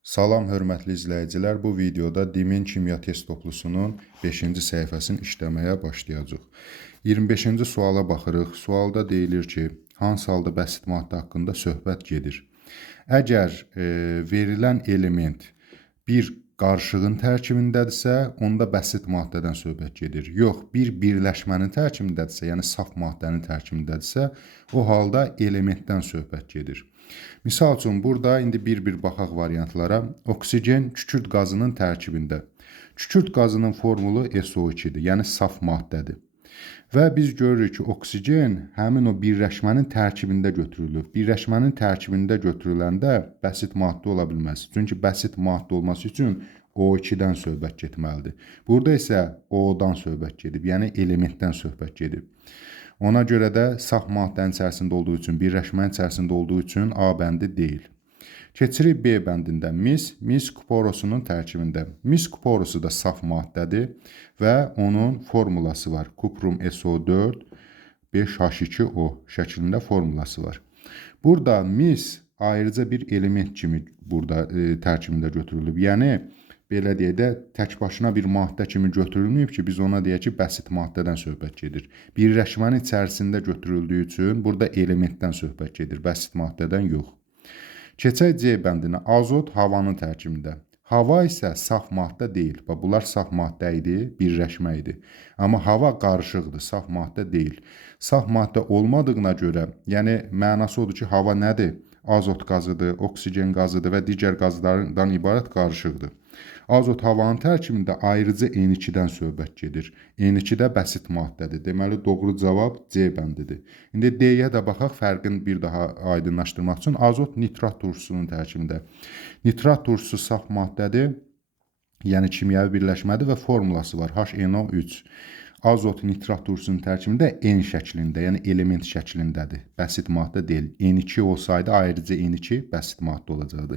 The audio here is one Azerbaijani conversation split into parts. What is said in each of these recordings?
Salam hörmətli izləyicilər, bu videoda Dimin kimya test toplusunun 5-ci səhifəsini işləməyə başlayacağıq. 25-ci suala baxırıq. Sualda deyilir ki, hansı halda bəsit maddə haqqında söhbət gedir? Əgər verilən element bir qarışığın tərkibindədirsə, onda bəsit maddədən söhbət gedir. Yox, bir birləşmənin tərkibindədirsə, yəni saf maddənin tərkibindədirsə, o halda elementdən söhbət gedir. Misal üçün, burada indi bir-bir baxaq variantlara. Oksigen kükürt qazının tərkibində. Kükürt qazının formulu SO2-dir, yəni saf maddədir. Və biz görürük ki, oksigen həmin o birləşmənin tərkibində götürülür. Birləşmənin tərkibində götürüləndə bəsit maddə ola bilməz. Çünki bəsit maddə olması üçün O2-dən söhbət getməlidir. Burada isə O-dan söhbət gedib, yəni elementdən söhbət gedib. Ona görə də saf maddənin içərisində olduğu üçün, birləşmənin içərisində olduğu üçün A bəndi deyil. Keçirik B bəndində. Mis kuporosunun tərkibində. Mis kuporosu da saf maddədir və onun formulası var. Kuprum SO4 5H2O şəklində formulası var. Burada mis ayrıca bir element kimi burada tərkibində götürülüb. Yəni belə deyək də, tək başına bir maddə kimi götürülməyib ki, biz ona deyək ki, bəsit maddədən söhbət gedir. Birləşmənin içərisində götürüldüyü üçün burada elementdən söhbət gedir, bəsit maddədən yox. Keçək C bəndinə. Azot havanın tərkibində. Hava isə saf maddə deyil. Bunlar saf maddə idi, birləşmə idi. Amma hava qarışıqdır, saf maddə deyil. Saf maddə olmadığına görə, yəni mənası odur ki, hava nədir? Azot qazıdır, oksigen qazıdır və digər qazlardan ibarət qarışıqdır. Azot havanın tərkibində ayrıca N2-dən söhbət gedir. N2 də bəsit maddədir. Deməli, doğru cavab C bəndidir. İndi D-yə də baxaq, fərqini bir daha aydınlaşdırmaq üçün. Azot nitrat turşusunun tərkibində. Nitrat turşusu saf maddədir, yəni kimyəvi birləşmədir və formulası var. HNO3. Azot nitrat turşusunun tərkibində N şəklində, yəni element şəklindədir. Bəsit maddə deyil. N2 olsaydı ayrıca N2 bəsit maddə olacaqdı.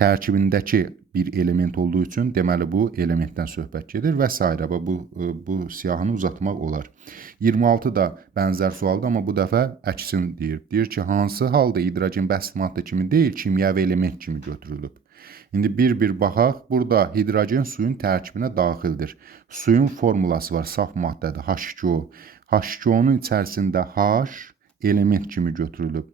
Tərkibindəki bir element olduğu üçün deməli bu elementdən söhbət gedir və s. Bu siyahını uzatmaq olar. 26 da bənzər sualdır, amma bu dəfə əksin deyir. Deyir ki, hansı halda hidrogen bəsit maddə kimi deyil, kimyəvi element kimi götürülüb. İndi bir-bir baxaq. Burada hidrogen suyun tərkibinə daxildir. Suyun formulası var, saf maddədir, H2O. H2O-nun içərisində H element kimi götürülüb.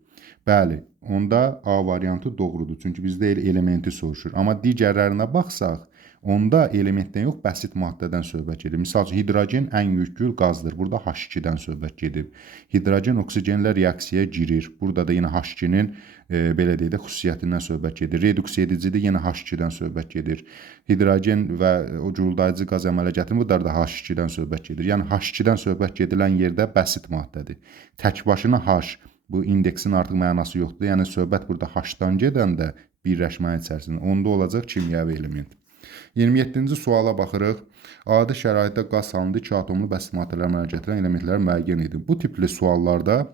Bəli, onda A variantı doğrudur. Çünki bizdə elementi soruşur. Amma digərlərinə baxsaq, onda elementdən yox, bəsit maddədən söhbət gedir. Misal üçün, hidrogen ən yüngül qazdır. Burada H2-dən söhbət gedib. Hidrogen oksigenlə reaksiyaya girir. Burada da yenə H2-nin belə deyək də xüsusiyyətindən söhbət gedir. Reduks edicidə yenə H2-dən söhbət gedir. Hidrogen və o guruldayıcı qaz əmələ gətirir. Burada da H2-dən söhbət gedir. Yəni H2-dən söhbət gedilən yerdə bəsit maddədir. Tək başına H, bu indeksin artıq mənası yoxdur. Yəni söhbət burada H-dan gedəndə birləşmənin içərisində onda olacaq kimyəvi element. 27-ci suala baxırıq. Adi şəraitdə qaz halında 2 atomlu bəsit maddələr əmələ gətirən elementlər müəyyən edin. Bu tipli suallarda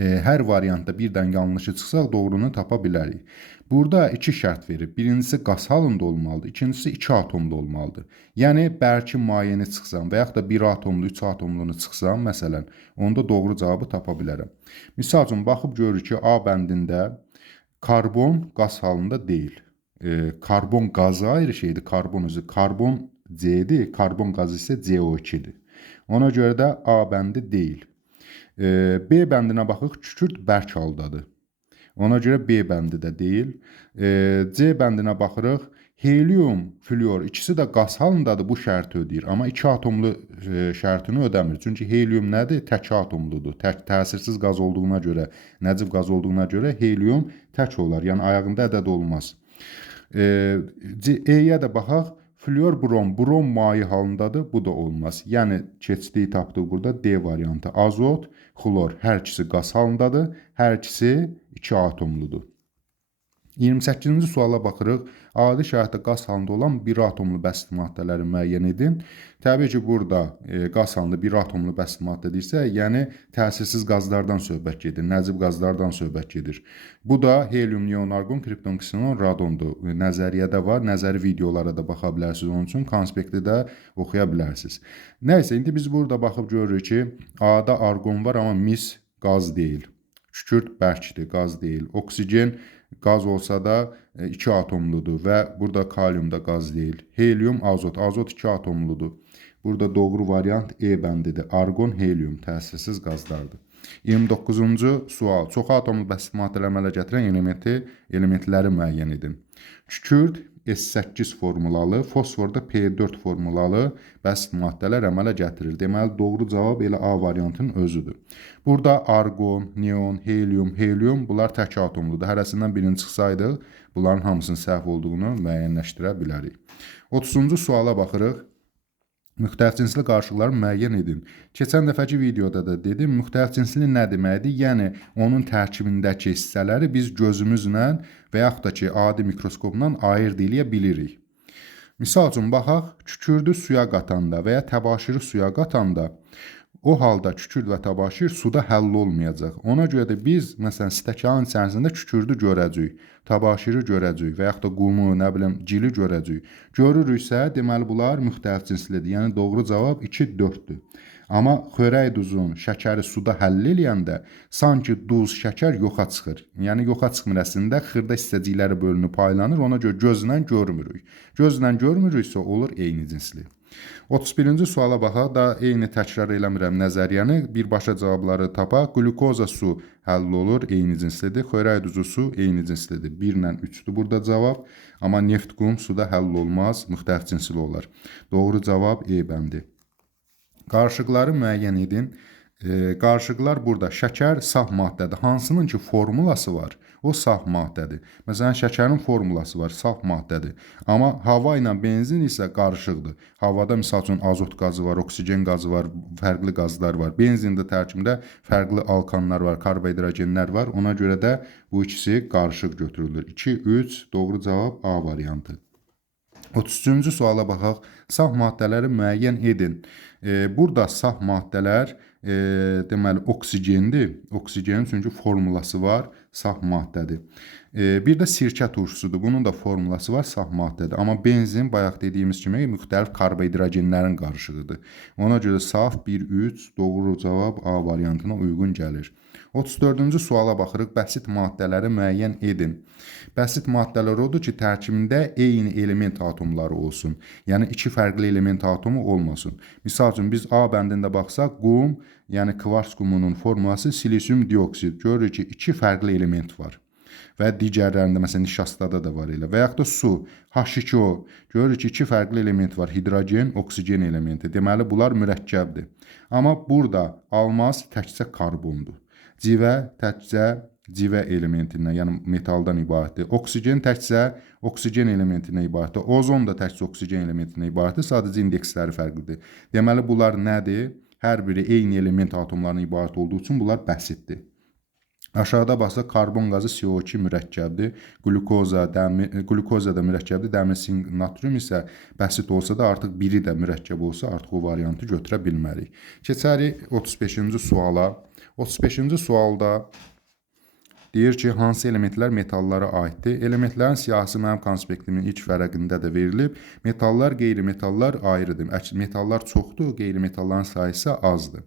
hər variantda birdən yanlışı çıxsaq doğrunu tapa bilərik. Burada iki şərt verir. Birincisi qaz halında olmalıdır, ikincisi 2 atomlu olmalıdır. Yəni bərkin maiyəni çıxsam və yaxud da 1 atomlu, 3 atomlunu çıxsam, məsələn, onda doğru cavabı tapa bilərəm. Misal üçün, baxıb görürük ki, A bəndində karbon qaz halında deyil. Karbon qazı ayrı şeydir, karbon özü. Karbon C-dir, karbon qazı isə CO2-dir. Ona görə də A bəndi deyil. B bəndinə baxıq, kükürt bərk haldadır. Ona görə B bəndi də deyil. C bəndinə baxırıq, helium, flüor ikisi də qaz halındadır, bu şərti ödəyir. Amma 2 atomlu şərtini ödəmir. Çünki helium nədir? Tək atomludur. Təsirsiz qaz olduğuna görə, nəcib qaz olduğuna görə helium tək olar. Yəni ayağında ədəd olmaz. E-yə də baxaq, flüor brom, brom mayi halındadır, bu da olmaz. Yəni keçdiyi tapdıq burada D variantı. Azot, xlor hər ikisi qaz halındadır, hər ikisi 2 atomludur. 28-ci suala baxırıq. Adi şəraitdə qaz halında olan 1 atomlu bəsit maddələri müəyyən edin. Təbii ki, burada qaz halında 1 atomlu bəsit maddə deyirsə, yəni təsirsiz qazlardan söhbət gedir, nəcib qazlardan söhbət gedir. Bu da helium, neon, argon, kripton, ksenon, radondur. Nəzəriyyədə var, nəzəri videolara da baxa bilərsiniz, onun üçün konspekti də oxuya bilərsiniz. Nəysə, indi biz burada baxıb görürük ki, A-da argon var, amma mis qaz deyil. Kükürt bərkdir, qaz deyil. Oksigen Qaz olsa da 2 atomludur və burada kalium da qaz deyil. Helium, azot. Azot 2 atomludur. Burada doğru variant E bəndidir. Arqon, helium təsirsiz qazlardır. 29-cu sual. Çox atomlu bəsit maddələr əmələ gətirən elementləri müəyyən edin. Kükürd S8 formulalı, fosfor da P4 formulalı bəsit maddələr əmələ gətirir. Deməli, doğru cavab elə A variantının özüdür. Burada arqon, neon, helium bunlar tək atomludur. Hərəsindən birini çıxsaydıq, bunların hamısının səhv olduğunu müəyyənləşdirə bilərik. 30-cu suala baxırıq. Müxtəlif cinsli qarışıqları müəyyən edin. Keçən dəfəki videoda da dedim, müxtəlif cinsli nə deməkdir? Yəni, onun tərkibindəki hissələri biz gözümüzlə və yaxud da ki, adi mikroskopla ayırd eləyə bilirik. Misal üçün, baxaq, kükürdü suya qatanda və ya təbaşiri suya qatanda, o halda kükürd və təbaşir suda həll olmayacaq. Ona görə də biz, məsələn, stəkanın içərisində kükürdü görəcəyik, təbaşiri görəcəyik və yaxud da qumu, nə bilim, cili görəcəyik. Görürüksə, deməli, bunlar müxtəlif cinslidir. Yəni, doğru cavab 2-4-dür. Amma xörək duzun şəkəri suda həll eləyəndə sanki duz, şəkər yoxa çıxır. Yəni, yoxa çıxmır əslində, xırda hissəcikləri bölünüb paylanır, ona görə gözlə görmürük. Gözlə görmürüksə, olur eyni cinsli. 31-ci suala baxaq da eyni təkrar eləmirəm nəzəriyyəni, birbaşa cavabları tapaq. Glukoza su həll olur, eyni cinslidir. Xörək duzu su eyni cinslidir. 1 ilə 3-dür burada cavab. Amma neft, qum suda həll olmaz, müxtəlif cinsli olar. Doğru cavab E bəndi. Qarışıqları müəyyən edin. Qarışıqlar burada şəkər saf maddədir. Hansının ki formulası var, o saf maddədir. Məsələn, şəkərin formulası var, saf maddədir. Amma hava ilə benzin isə qarışıqdır. Havada misal üçün azot qazı var, oksigen qazı var, fərqli qazlar var. Benzində tərkibində fərqli alkanlar var, karbohidrogenlər var. Ona görə də bu ikisi qarışıq götürülür. 2-3 doğru cavab A variantı. 33-cü suala baxaq. Saf maddələri müəyyən edin. Burada saf maddələr deməli oksigendir. Oksigenin çünki formulası var, saf maddədir. Bir də sirkə turşusudur. Bunun da formulası var, saf maddədir. Amma benzin bayaq dediyimiz kimi müxtəlif karbohidrogenlərin qarışığıdır. Ona görə saf 1-3 doğru cavab A variantına uyğun gəlir. 34-cü suala baxırıq. Bəsit maddələri müəyyən edin. Bəsit maddələr odur ki, tərkibində eyni element atomları olsun. Yəni, 2 fərqli element atomu olmasın. Misal üçün, biz A bəndində baxsaq, qum, yəni kvars qumunun formulası silisium dioksid. Görürük ki, 2 fərqli element var. Və digərlərində, məsələn, nişastada da var elə. Və yaxud da su, H2O. Görürük ki, 2 fərqli element var. Hidrogen, oksigen elementi. Deməli, bunlar mürəkkəbdir. Amma burada almaz təkcə karbondur. Civə təkcə civə elementindən, yəni metaldan ibarətdir. Oksigen təkcə oksigen elementindən ibarətdir. Ozon da təkcə oksigen elementindən ibarətdir. Sadəcə indeksləri fərqlidir. Deməli, bunlar nədir? Hər biri eyni element atomlarından ibarət olduğu üçün bunlar bəsitdir. Aşağıda baxsaq, karbon qazı CO2 mürəkkəbdir. Glukoza da mürəkkəbdir. Dəmir, sink, natrium isə bəsit olsa da artıq biri də mürəkkəb olsa artıq o variantı götürə bilmərik. Keçərik 35-ci suala. 35-ci sualda deyir ki, hansı elementlər metallara aiddir? Elementlərin siyahısı mənim konspektimin ilk vərəqində də verilib. Metallar, qeyri-metallar ayrıdır. Metallar çoxdur, qeyri-metalların sayısı azdır.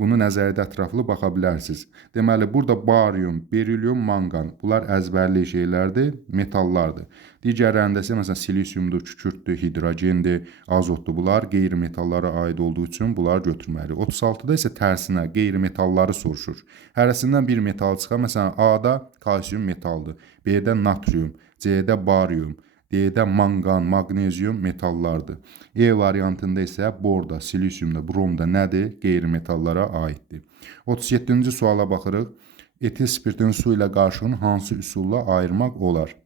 Bunu nəzərdə ətraflı baxa bilərsiniz. Deməli, burada barium, berilyum, manqan. Bunlar əzbərli şeylərdir, metallardır. Digərlərində isə məsələn silisiumdur, kükürdür, hidrogendir, azotdur. Bunlar qeyri-metallara aid olduğu üçün bunları götürməliyik. 36-da isə tərsinə qeyri-metalları soruşur. Hərəsindən bir metal çıxar. Məsələn, A-da kalsium metaldır, B-də natrium, C-də barium, D-də manqan, maqnezium metallardır. E variantında isə borda, silisiumda, bromda nədir? Qeyri-metallara aiddir. 37-ci suala baxırıq. Etil spirtin su ilə qarışığını hansı üsulla ayırmaq olar?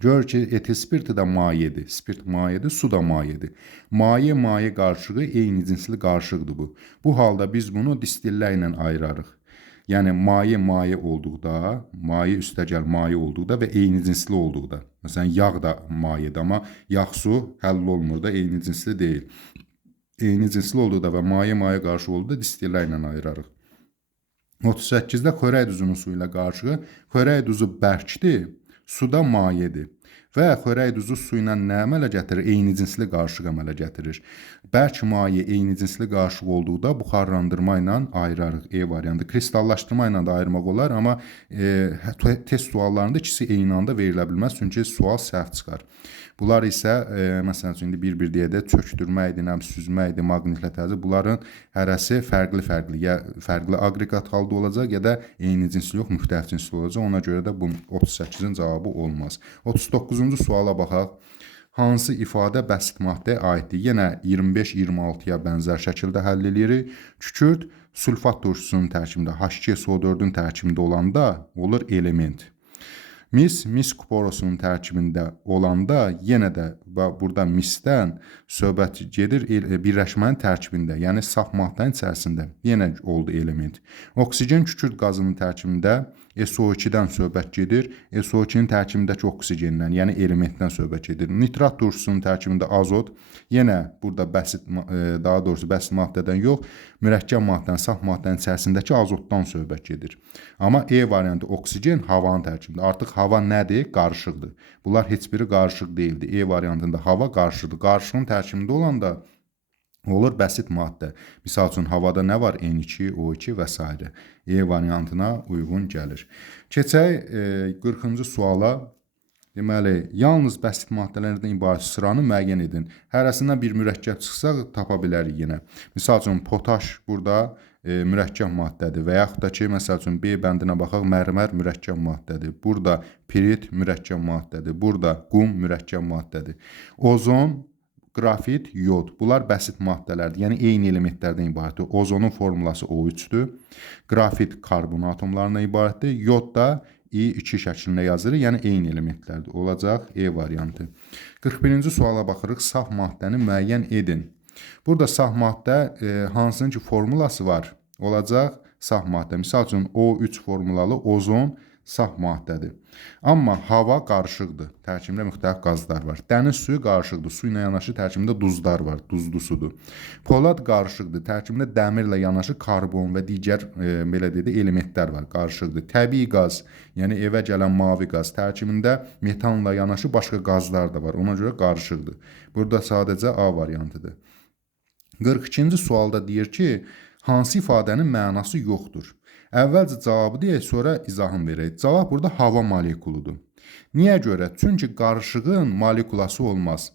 Gör ki, etil spirti də mayedir. Spirt mayedir, su da mayedir. Maye qarışığı eyni cinsli qarışıqdır bu. Bu halda biz bunu distillə ilə ayırarıq. Yəni, maye olduqda, maye üstəgəl maye olduqda və eyni cinsli olduqda. Məsələn, yağ da mayedir, amma yağ su həll olmur da, eyni cinsli deyil. Eyni cinsli olduqda və maye qarışığı olduqda distillə ilə ayırarıq. 38-də xörək duzunun su ilə qarışığı. Xörək duzu bərkdir, su da mayedir. və xörək duzu su ilə nə əmələ gətirir? Eyni cinsli qarışıq əmələ gətirir. Bərk maye eyni cinsli qarışıq olduqda buxarlandırma ilə ayırarıq. E variantı. Kristallaşdırma ilə də ayırmaq olar, amma test suallarında ikisi eyni anda verilə bilməz, çünki sual səhv çıxar. Bunlar isə məsələn üçün indi bir-bir deyədə çökdürmə idi, süzmə idi, maqnitləşdirmə. Bunların hərəsi fərqli aqreqat halda olacaq ya da eyni cinsli yox, müxtəlif cinsli olacaq. Ona görə də bu 38-in cavabı olmaz. 39-cu suala baxaq. Hansı ifadə bəsit maddəyə aiddir? Yenə 25-26-ya bənzər şəkildə həll edirik. Kükürt sulfat turşusunun tərkibində, H2SO4-ün tərkibində olanda olur element. Mis kuporosunun tərkibində olanda yenə də burada misdən söhbət gedir birləşmənin tərkibində, yəni saf maddənin içərisində yenə oldu element. Oksigen kükürt qazının tərkibində SO2-dən söhbət gedir. SO2-nin tərkibindəki oksigendən, yəni elementdən söhbət gedir. Nitrat turşusunun tərkibində azot, yenə burada bəsit maddədən yox, mürəkkəb maddənin, saf maddənin içərisindəki azotdan söhbət gedir. Amma E variantı oksigen havanın tərkibində. Artıq hava nədir? Qarışıqdır. Bunlar heç biri qarışıq deyildi. E variantında hava qarışıqdır. Qarışığın tərkibində olanda olur bəsit maddə. Misal üçün havada nə var? N2, O2 və s. E variantına uyğun gəlir. Keçək 40-cı suala. Deməli, yalnız bəsit maddələrdən ibarət sıranı müəyyən edin. Hərəsindən bir mürəkkəb çıxsa tapa bilərik yenə. Misal üçün potaş burada mürəkkəb maddədir və yaxud da ki, məsəl üçün B bəndinə baxaq, mərmər mürəkkəb maddədir. Burada pirit mürəkkəb maddədir. Burada qum mürəkkəb maddədir. Ozon, qrafit, yod. Bunlar bəsit maddələrdir. Yəni eyni elementlərdən ibarətdir. Ozonun formulası O3-dür. Qrafit karbon atomlarından ibarətdir. Yod da I2 şəklində yazırıq, yəni eyni elementlərdir. Olacaq E variantı. 41-ci suala baxırıq. Saf maddəni müəyyən edin. Burada saf maddə hansının ki formulası var? Olacaq saf maddə. Misal üçün O3 formulalı ozon saf maddədir. Amma hava qarışıqdır. Tərkibində müxtəlif qazlar var. Dəniz suyu qarışıqdır. Su ilə yanaşı tərkibində duzlar var. Duzlu sudur. Polad qarışıqdır. Tərkibində dəmirlə yanaşı karbon və digər belə dedi elementlər var. Qarışıqdır. Təbii qaz, yəni evə gələn mavi qaz tərkibində metanla yanaşı başqa qazlar da var. Ona görə qarışıqdır. Burada sadəcə A variantıdır. 42-ci sualda deyir ki, hansı ifadənin mənası yoxdur? Əvvəlcə cavabı deyək, sonra izahını verək. Cavab burada hava molekuludur. Niyə görə? Çünki qarışığın molekulası olmaz.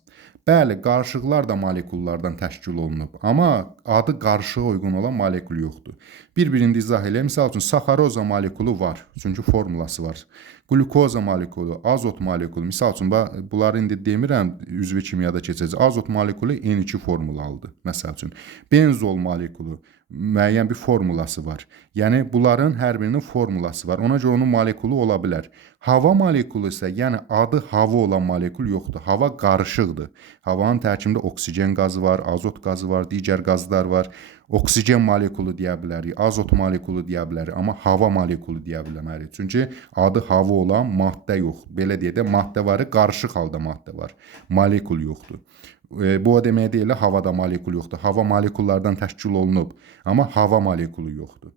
Bəli, qarışıqlar da molekullardan təşkil olunub, amma adı qarışığa uyğun olan molekul yoxdur. Bir-birini izah eləyək. Misal üçün, saxaroza molekulu var, çünki formulası var. Glukoza molekulu, azot molekulu. Misal üçün, bunları indi demirəm, üzvi kimyada keçəcək. Azot molekulu N2 formulalıdır, məsəl üçün. Benzol molekulu, müəyyən bir formulası var. Yəni, bunların hər birinin formulası var. Ona görə onun molekulu ola bilər. Hava molekulu isə, yəni adı hava olan molekul yoxdur. Hava qarışıqdır. Havanın tərkibində oksigen qazı var, azot qazı var, digər qazlar var. Oksigen molekulu deyə bilərik, azot molekulu deyə bilərik, amma hava molekulu deyə bilmərik. Çünki adı hava olan maddə yoxdur. Belə deyək də, maddə var, qarışıq halda maddə var. Molekul yoxdur. Bu o demək deyil, havada molekul yoxdur. Hava molekullardan təşkil olunub, amma hava molekulu yoxdur.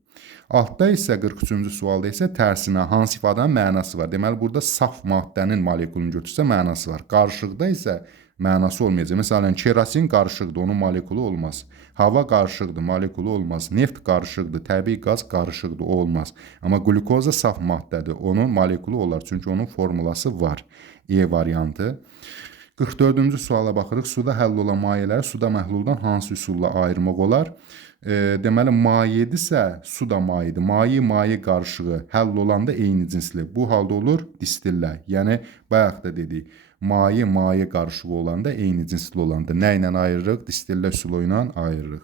Altda isə 43-cü sualda isə tərsinə hansı ifadənin mənası var? Deməli, burada saf maddənin molekulunu götürsə mənası var. Qarışıqda isə mənası olmayacaq. Məsələn, kerasin qarışıqdır, onun molekulu olmaz. Hava qarışıqdır, molekulu olmaz. Neft qarışıqdır, təbii qaz qarışıqdır, o olmaz. Amma glukoza saf maddədir, onun molekulu olar, çünki onun formulası var. E variantı. 44-cü suala baxırıq. Suda həll olan mayələri suda məhluldan hansı üsulla ayırmaq olar? Deməli, mayedirsə, su da mayedir. Maye qarışığı həll olanda eyni cinsli. Bu halda olur distillə. Yəni, bayaq da dedik. Maye qarışığı olanda eyni cinsli olanda. Nə ilə ayırırıq? Distillə üsulu ilə ayırırıq.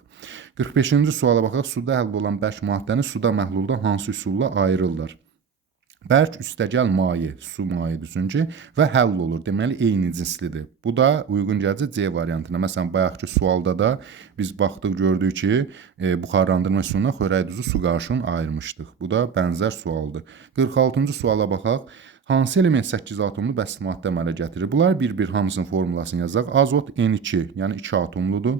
45-ci suala baxaq. Suda həll olan bərk maddəni suda məhluldan hansı üsulla ayırırlar? Bərk üstəgəl maye, su mayedir çünki və həll olur. Deməli, eyni cinslidir. Bu da uyğun gələcək C variantına. Məsələn, bayaqki sualda da biz baxdıq, gördük ki, buxarlandırma üsuluna xörək duzu su qarışığını ayırmışdıq. Bu da bənzər sualdır. 46-cı suala baxaq. Hansı element 8 atomlu bəsit maddə əmələ gətirir? Bunlar bir-bir hamısının formulasını yazaq. Azot N2, yəni 2 atomludur.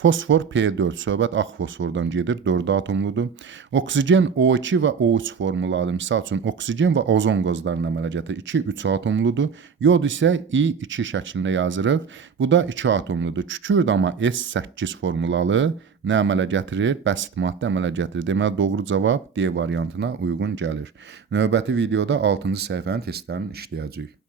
Fosfor P4, söhbət ağ fosfordan gedir, 4 atomludur. Oksigen O2 və O3 formulaları, misal üçün, oksigen və ozon qazlarını əmələ gətirir. 2, 3 atomludur. Yod isə I2 şəklində yazırıq. Bu da 2 atomludur. Kükürt amma S8 formulalı nə əmələ gətirir? Bəsit maddə əmələ gətirir. Deməli, doğru cavab D variantına uyğun gəlir. Növbəti videoda 6-cı səhifənin testlərini işləyəcəyik.